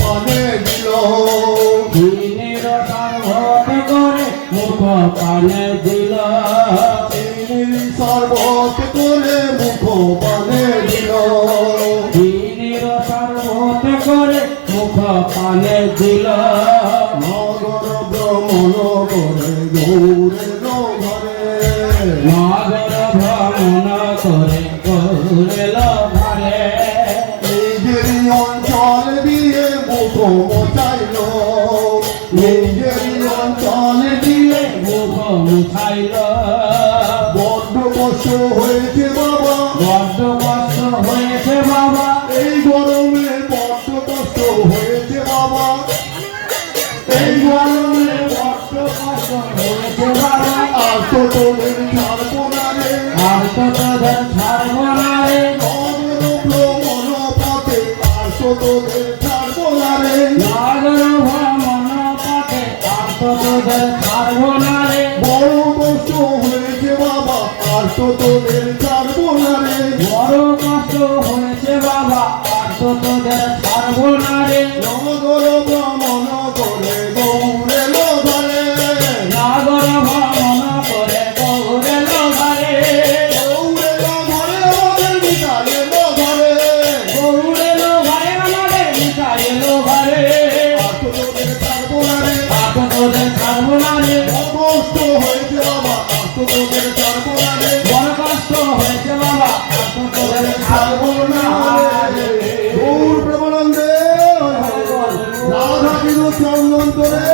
পানে দিল দিনের সর্বত করে মুখ পানে দিল। চিনির শরবত করে মুখ পানে দিল দিনের সর্বত করে মুখ পানে দিল নগর ভ্রমণ করে গৌরের মোচাইল নিজের অঞ্চল দিয়ে মুখ মুছাইল বড্ড কষ্ট হয়েছে বাবা। বড্ড কষ্ট হয়েছে বাবা। এই গরমে বড্ড কষ্ট হয়েছে বাবা। এই গরমে বড্ড কষ্ট হয়েছে বাবা। আর তো তোদের ছাড়বো না রে। আর তো তোদের ছাড়ব না রে। নগর আর তো তোদের তো তোদের ছাড়ব না রে বড় কষ্ট হয়েছে বাবা আর তো তোদের ছাড়বো না রে নগর ভ্রমণ বড় কষ্ট হয়েছে বাবা। খাব না। দূর প্রেমানন্দে। রাধা কিন্তু চন্দন করে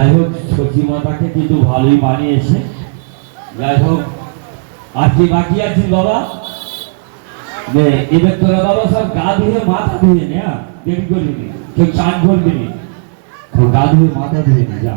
যাই হোক সখী মাতাকে কিন্তু ভালোই বানিয়েছে। যাই হোক আর কি বাকি আছে বাবা? যে এবার তোরা বাবা সব গা ধুয়ে মাথা ধুয়ে নে হ্যাঁ? দেরি করবি কেউ চান করবি গা ধুয়ে মাথা ধুয়ে নে, যা।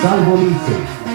Salvo dice.